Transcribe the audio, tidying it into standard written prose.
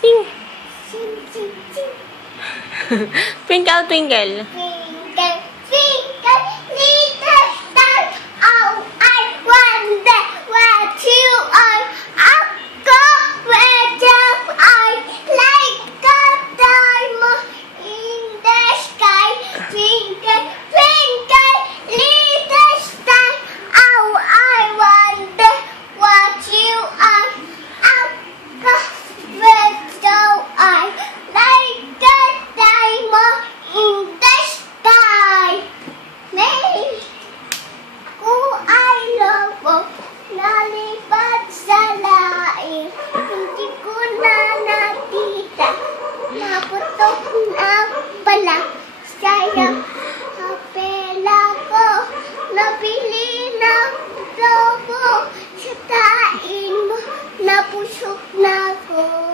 Sing. Sing, sing, sing. Twinkle, twinkle. Twinkle, twinkle, little star, how I wonder what you are. I'll go where the eye like a diamond in the sky. Twinkle, twinkle, little star, how I wonder what you are. I'll go where the eye like a diamond in the sky. May kung ay lobo, nalipad sa laing, hindi ko na nakita, naputok na pala, sayang kapela ko, nabili ng lobo, sa tain mo, napusok na ko.